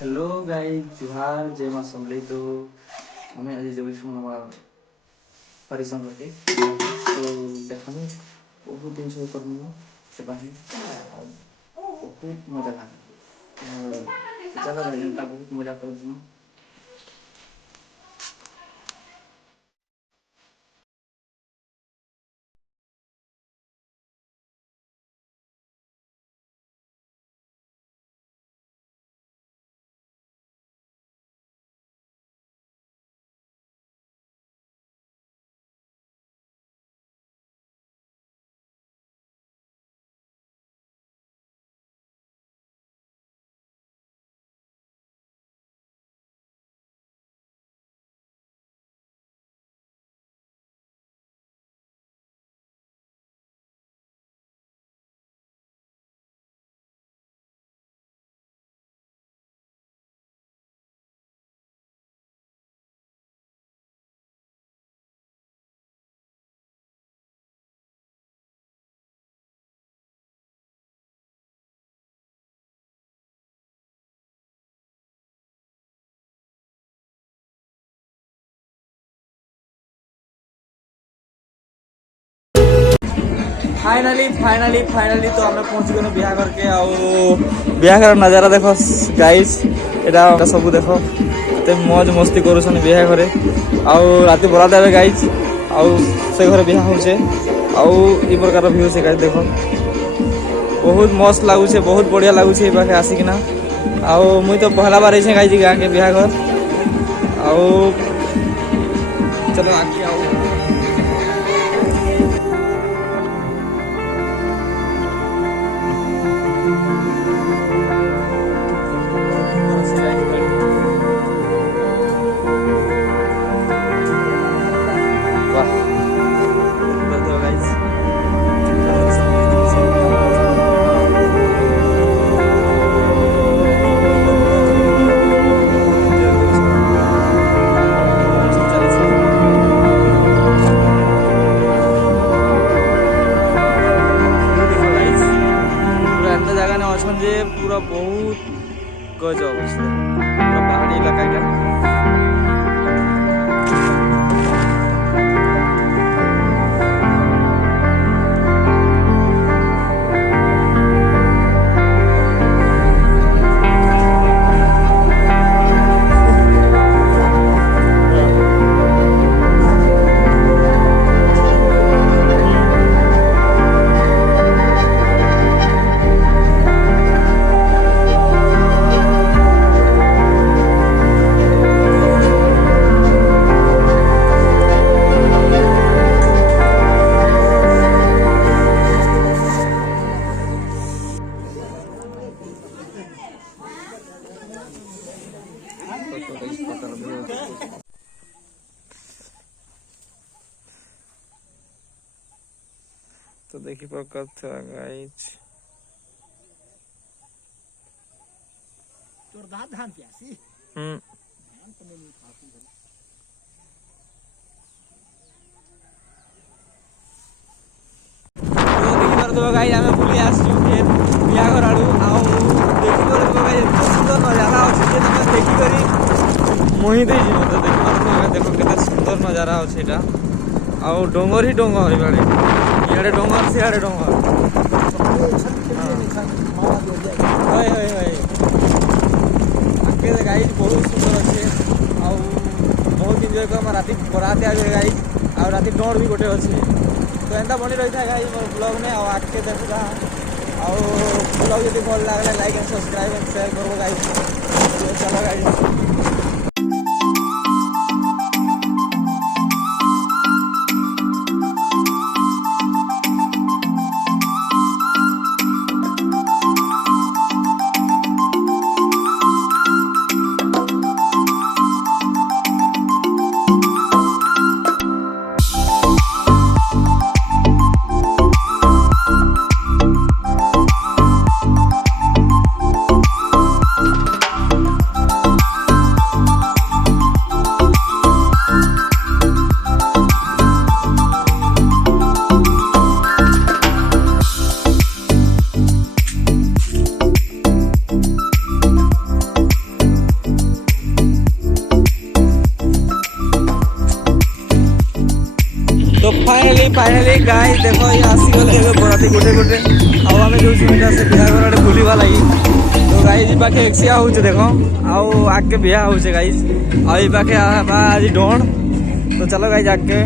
Hello guys, जुहार जय मां समलेई। तो हमें आज जब हमारा परिश्रम करके तो देखने बहुत दिन से करनी से बाहर बहुत मजा था। ज़्यादा लगता बहुत मजा कर। फाइनाली तो हमें पहुंच गए बिहा करके। बिहा कर नजारा देखो गाइस, एटा सब देखो ते मौज मस्ती करूछन बिहा घरे। राति बरात देवे गाइस, से घरे बिहा होचे। ई प्रकार व्यू से गाइस देखो, बहुत मस्त लगुचे, बहुत बढ़िया लगुचे पाखे आसिकिना। मुई तो पहला बार ऐसे गाइस गाँ के बिहा घर। चलो आगे आओ। पूरा बहुत गजब पूरा पहाड़ी इलाका है। तो देखी पर गाइस जोरदार धान प्यासी। तो गाइस आमे बुली आसछु फिर बिया घर आडू देखि कर गाइस एत सुंदर नजारा अछि जे तमे देखि करी मोहि दे जी। तो देखि पर देखो केते सुंदर नजारा अछि एटा। डोंगर ही डोंगर इबारे, इयाडे डोंगर सियाडे डोंगर। होय होय होय आके गाइस बहुत सुंदर अछि। बहुत एंजॉय कर राति बरात आबे गाइस। राति डोर भी गोटे अछि। तो एंता बनी रही है गाइस मोर ब्लॉग में। आके देखा ब्लॉग यदि भल लागले like and subscribe and share करो गाइस। चलो गाइस। फाइनाली गाइस देखो ये आसीगले ଏବେ ବରାତି ଗୋଟେ ଗୋଟେ ଆଉ ଆମେ ଯୋଉ ସୁବିଧା ସେ ବିହା ଘରଟେ ବୁଲିବା ଲାଗି ତ ଗାଇस ଏ ପାଖେ ଏକ୍ସିଆ ହଉଛି ଦେଖ ଆଉ ଆगे ବିହା ହଉଛି ଗାଇस ଆଉ ଏ ପାଖେ ଆଜି ଡୋଣ ତ ଚलो ଗାଇस ଆगे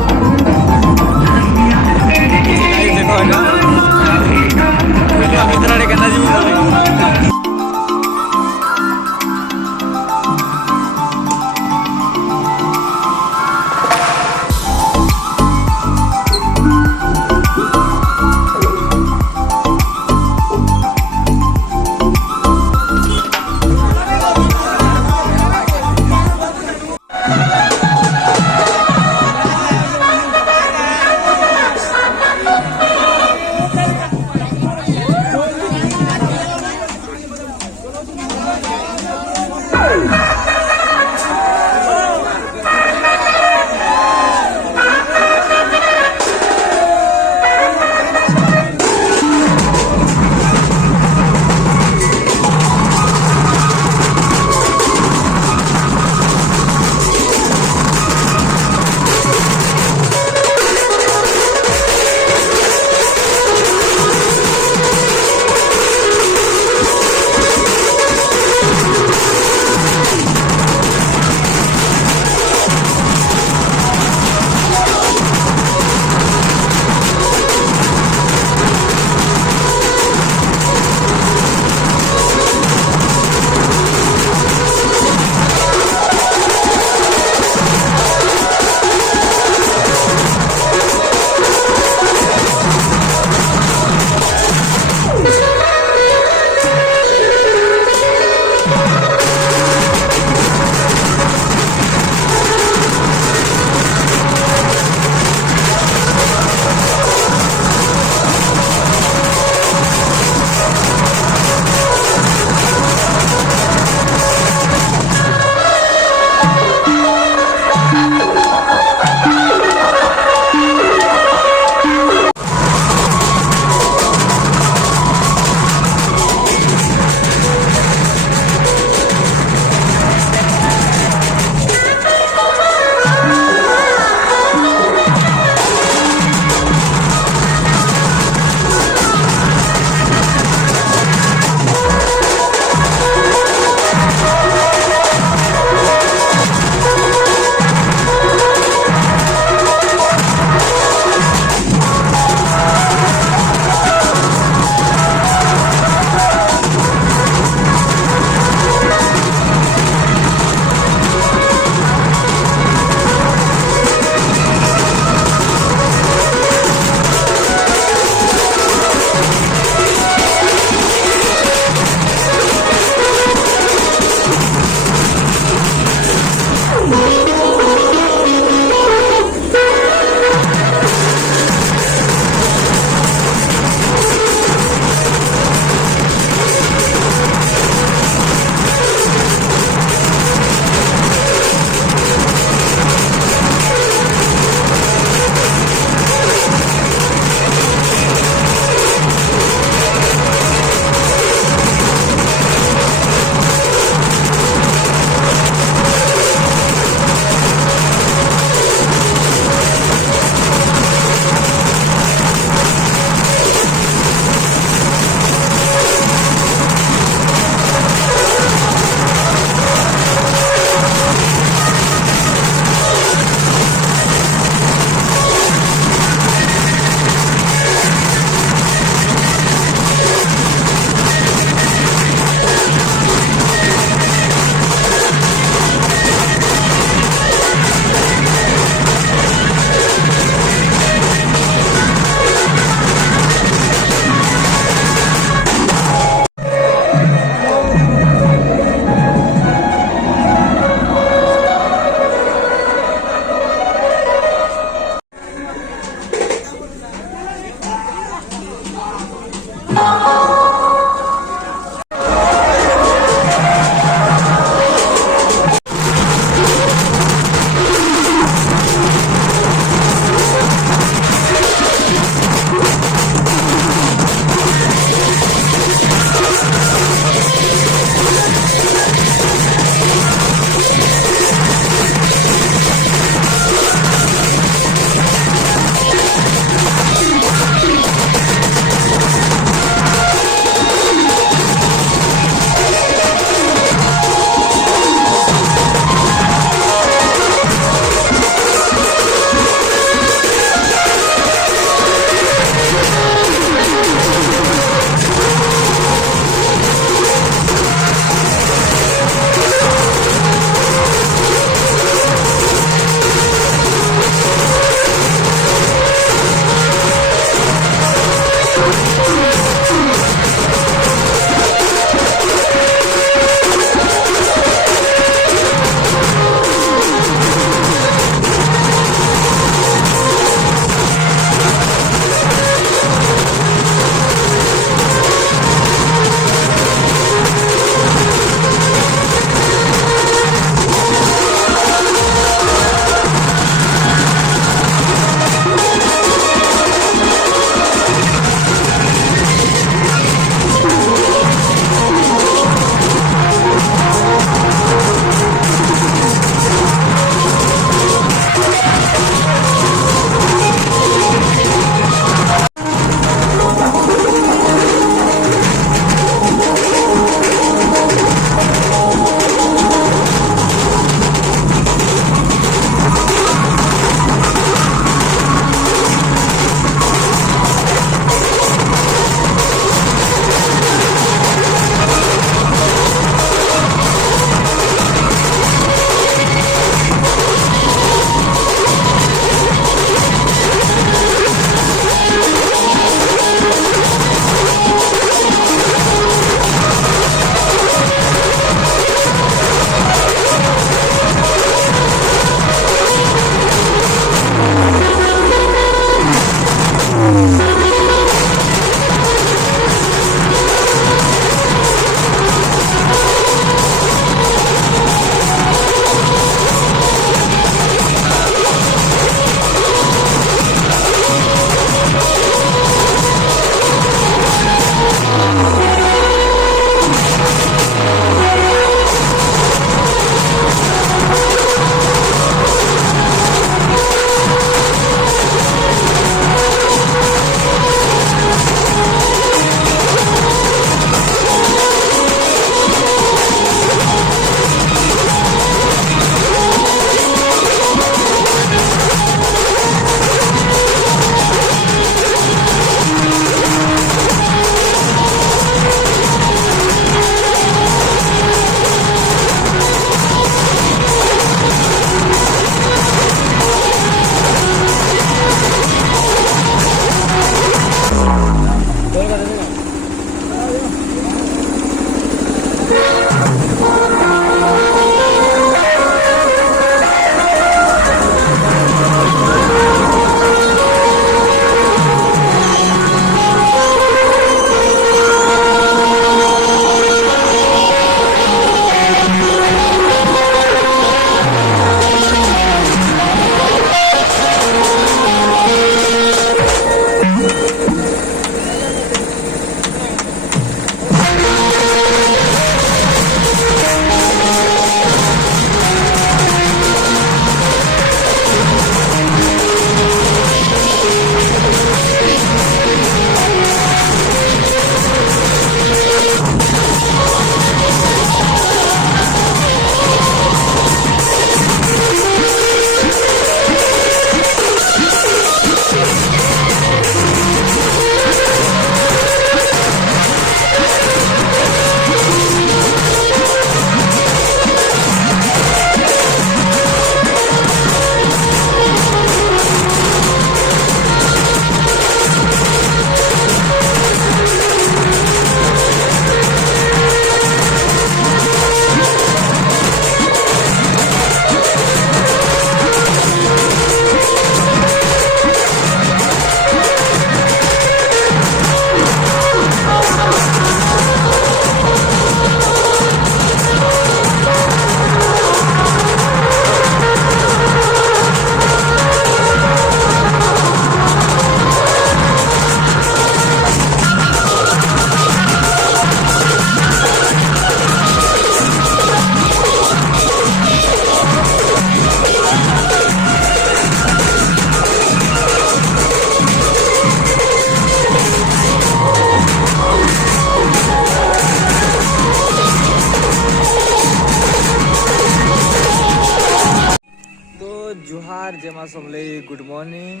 नमस्कार जय माँ सबले गुड मॉर्निंग।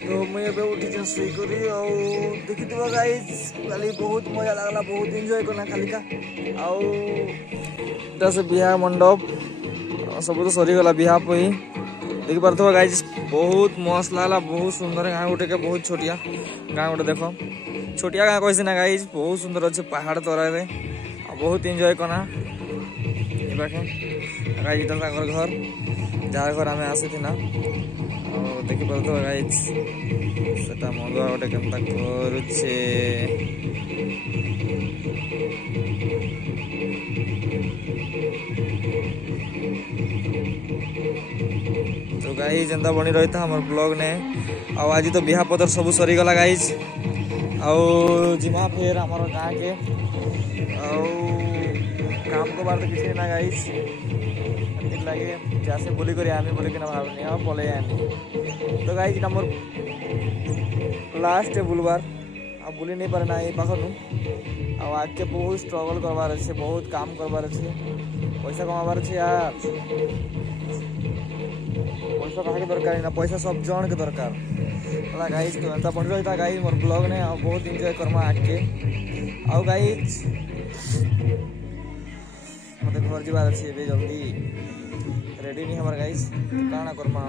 तो मुझे एबे उठी शुई करी और देखी गाइज खाली बहुत मजा लगला बहुत एंजॉय करना खाली का आउ से बिहा मंडप सब तो सरीगला बिहा पई देखी पार्थ गाइज बहुत मस्त लगला बहुत सुंदर गाँव गोटे के बहुत छोटिया गाँव गोटे देख छोटिया गाँव कैसे ना गाइज बहुत सुंदर अच्छे पहाड़ तरारे बहुत एंजॉय करना गाइज घर जार घर आम आसी ना देखी पार गाइज से मंगुआ गोटे केमता करुचे तो गाइज एंता बनी रही था हमार ब्लॉग ने आज तो बिहा पतर सब सरीगला गाइज आउ जिमा फिर हमार गाँ के काम को बार तो किसी ना गाइज लगे जैसे बोली करी आमी बोली कि ना भावनी हाँ पले आमी तो गाइज मोर लास्ट बुलबार अब बुली नहीं पारे ना ये पाखर आज के बहुत स्ट्रगल करवार अच्छे बहुत काम करवार अच्छे पैसा कमाबार अच्छे यार पैसा कहा दरकार ना पैसा सब जन के दरकार गाइज तो एंता बन रही था गाइज मोर ब्लॉग ने बहुत एंजॉय करमा आज के आउ गाइज मत घर जीवार अच्छे जल्दी रेडी नहीं हमारे गाइज काना करमा